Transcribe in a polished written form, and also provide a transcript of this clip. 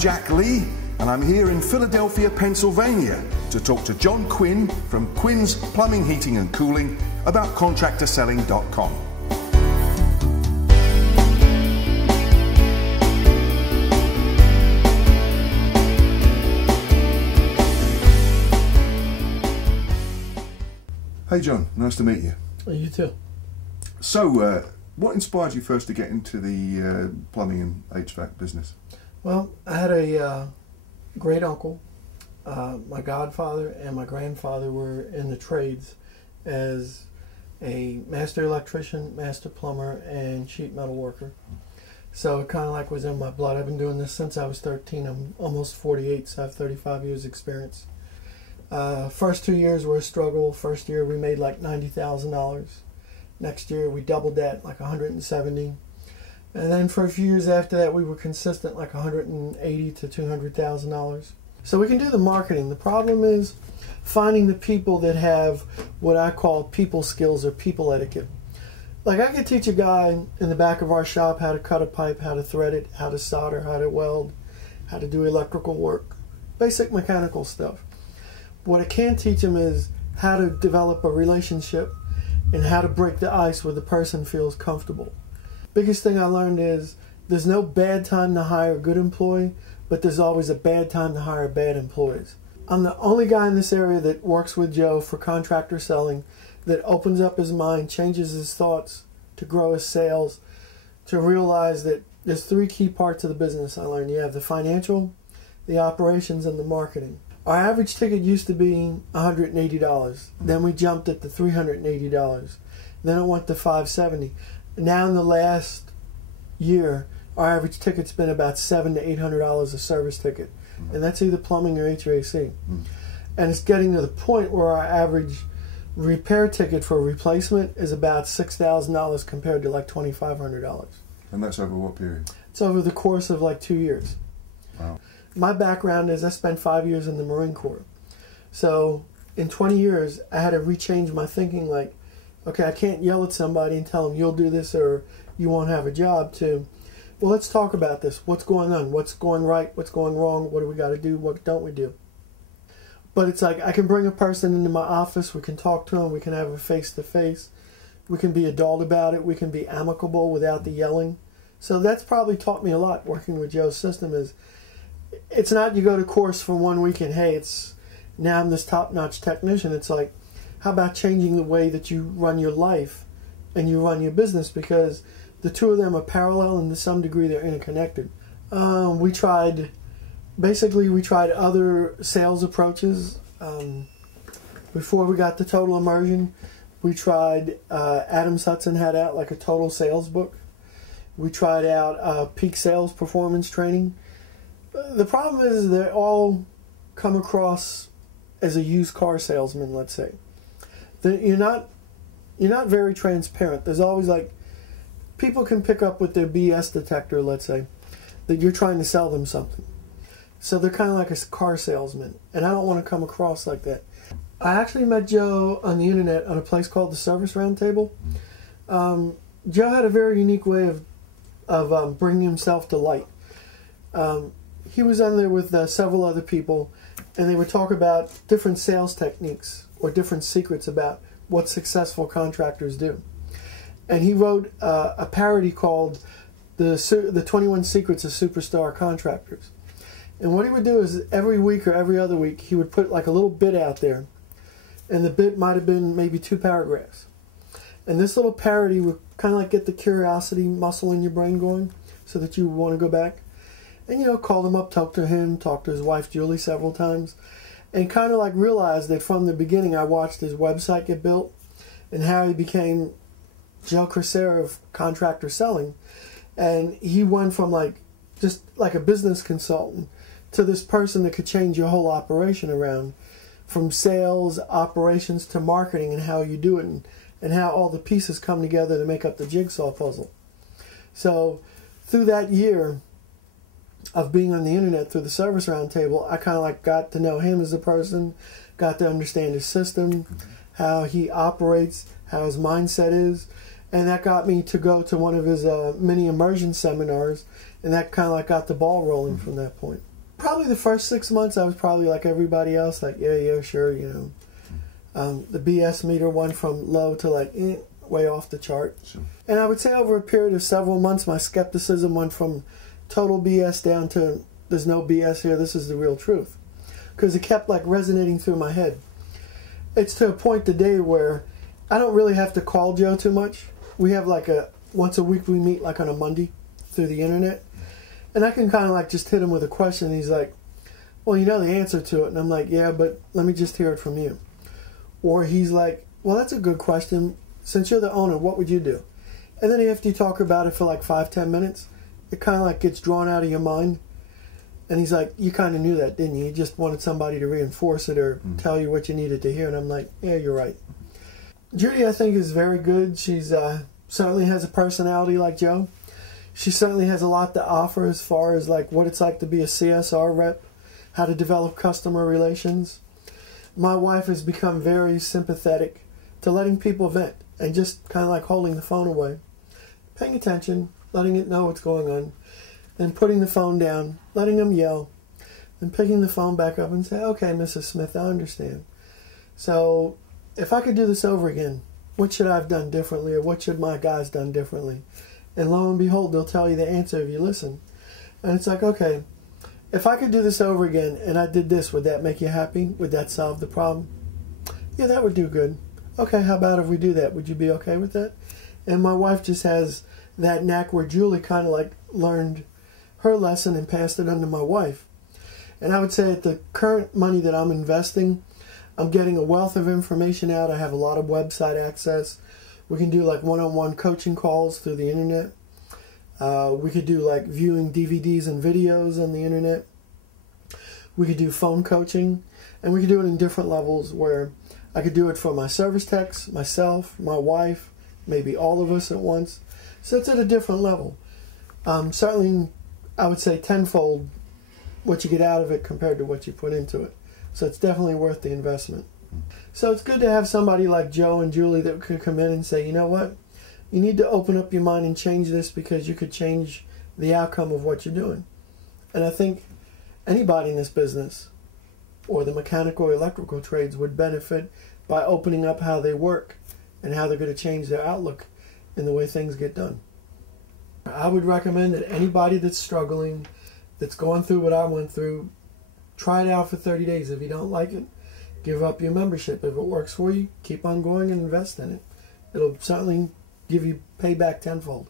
Jack Lee, and I'm here in Philadelphia, Pennsylvania to talk to John Quinn from Quinn's Plumbing, Heating and Cooling about contractorselling.com. Hey John, nice to meet you. You too. So, what inspired you first to get into the plumbing and HVAC business? Well, I had a great uncle. My godfather and my grandfather were in the trades as a master electrician, master plumber, and sheet metal worker. So it kind of like was in my blood. I've been doing this since I was 13. I'm almost 48, so I have 35 years experience. First 2 years were a struggle. First year we made like $90,000. Next year we doubled that, like 170. And then for a few years after that we were consistent, like 180 to $200,000. So we can do the marketing. The problem is finding the people that have what I call people skills or people etiquette. Like I could teach a guy in the back of our shop how to cut a pipe, how to thread it, how to solder, how to weld, how to do electrical work, basic mechanical stuff. What I can't teach him is how to develop a relationship and how to break the ice where the person feels comfortable. Biggest thing I learned is there's no bad time to hire a good employee, but there's always a bad time to hire bad employees. I'm the only guy in this area that works with Joe for contractor selling, that opens up his mind, changes his thoughts to grow his sales, to realize that there's three key parts of the business I learned. You have the financial, the operations, and the marketing. Our average ticket used to be $180. Then we jumped it to $380. Then it went to $570. Now in the last year, our average ticket's been about $700 to $800 a service ticket. And that's either plumbing or HVAC. And it's getting to the point where our average repair ticket for replacement is about $6,000 compared to like $2,500. And that's over what period? It's over the course of like 2 years. Wow. My background is I spent 5 years in the Marine Corps. So in 20 years, I had to rechange my thinking like, okay, I can't yell at somebody and tell them you'll do this or you won't have a job, to, well, let's talk about this. What's going on? What's going right? What's going wrong? What do we got to do? What don't we do? But it's like I can bring a person into my office. We can talk to them. We can have a face-to-face. We can be adult about it. We can be amicable without the yelling. So that's probably taught me a lot working with Joe's system. Is it's not you go to course for 1 week and, hey, it's now I'm this top-notch technician. It's like, how about changing the way that you run your life and you run your business? Because the two of them are parallel and to some degree they're interconnected. We tried other sales approaches. Before we got to Total Immersion, we tried, Adams Hudson had out like a total sales book. We tried out peak sales performance training. The problem is they all come across as a used car salesman, let's say. You're not very transparent. There's always like, people can pick up with their BS detector, let's say, that you're trying to sell them something. So they're kind of like a car salesman, and I don't want to come across like that. I actually met Joe on the internet on a place called the Service Roundtable. Joe had a very unique way of bringing himself to light. He was on there with several other people, and they would talk about different sales techniques or different secrets about what successful contractors do. And he wrote a parody called the 21 Secrets of Superstar Contractors. And what he would do is every week or every other week, he would put like a little bit out there. And the bit might have been maybe 2 paragraphs. And this little parody would kind of like get the curiosity muscle in your brain going so that you want to go back. And, you know, call him up, talk to him, talk to his wife Julie several times. And kind of like realize that from the beginning I watched his website get built and how he became Joe Crisera of contractor selling. And he went from like just like a business consultant to this person that could change your whole operation around, from sales, operations to marketing and how you do it, and how all the pieces come together to make up the jigsaw puzzle. So through that year of being on the internet through the Service Roundtable, I kind of like got to know him as a person, got to understand his system, how he operates, how his mindset is, and that got me to go to one of his mini immersion seminars, and that kind of like got the ball rolling from that point. Probably the first 6 months, I was probably like everybody else, like, yeah, sure, you know. The BS meter went from low to like way off the chart. Sure. And I would say over a period of several months, my skepticism went from total BS down to there's no BS here, this is the real truth. Because it kept like resonating through my head. It's to a point today where I don't really have to call Joe too much. We have like once a week we meet like on a Monday through the internet. And I can kind of like just hit him with a question. He's like, well, you know the answer to it. And I'm like, yeah, but let me just hear it from you. Or he's like, well, that's a good question. Since you're the owner, what would you do? And then after you talk about it for like 5-10 minutes, it kind of like gets drawn out of your mind. And he's like, you kind of knew that, didn't you? You just wanted somebody to reinforce it or tell you what you needed to hear. And I'm like, yeah, you're right. Judy, I think, is very good. She's certainly has a personality like Joe. She certainly has a lot to offer as far as like what it's like to be a CSR rep, how to develop customer relations. My wife has become very sympathetic to letting people vent and just kind of like holding the phone away, paying attention, letting it know what's going on, and putting the phone down, letting them yell, and picking the phone back up and say, okay, Mrs. Smith, I understand. So if I could do this over again, what should I have done differently, or what should my guys done differently? And lo and behold, they'll tell you the answer if you listen. And it's like, okay, if I could do this over again and I did this, would that make you happy? Would that solve the problem? Yeah, that would do good. Okay, how about if we do that? Would you be okay with that? And my wife just has that knack where Julie kind of like learned her lesson and passed it on to my wife. And I would say at the current money that I'm investing, I'm getting a wealth of information out. I have a lot of website access. We can do like one-on-one coaching calls through the internet. We could do like viewing DVDs and videos on the internet. We could do phone coaching. And we could do it in different levels where I could do it for my service techs, myself, my wife, maybe all of us at once. So it's at a different level. Certainly, I would say tenfold what you get out of it compared to what you put into it. So it's definitely worth the investment. So it's good to have somebody like Joe and Julie that could come in and say, you know what, you need to open up your mind and change this because you could change the outcome of what you're doing. And I think anybody in this business or the mechanical or electrical trades would benefit by opening up how they work and how they're going to change their outlook in the way things get done. I would recommend that anybody that's struggling, that's going through what I went through, try it out for 30 days. If you don't like it, give up your membership. If it works for you, keep on going and invest in it. It'll certainly give you payback tenfold.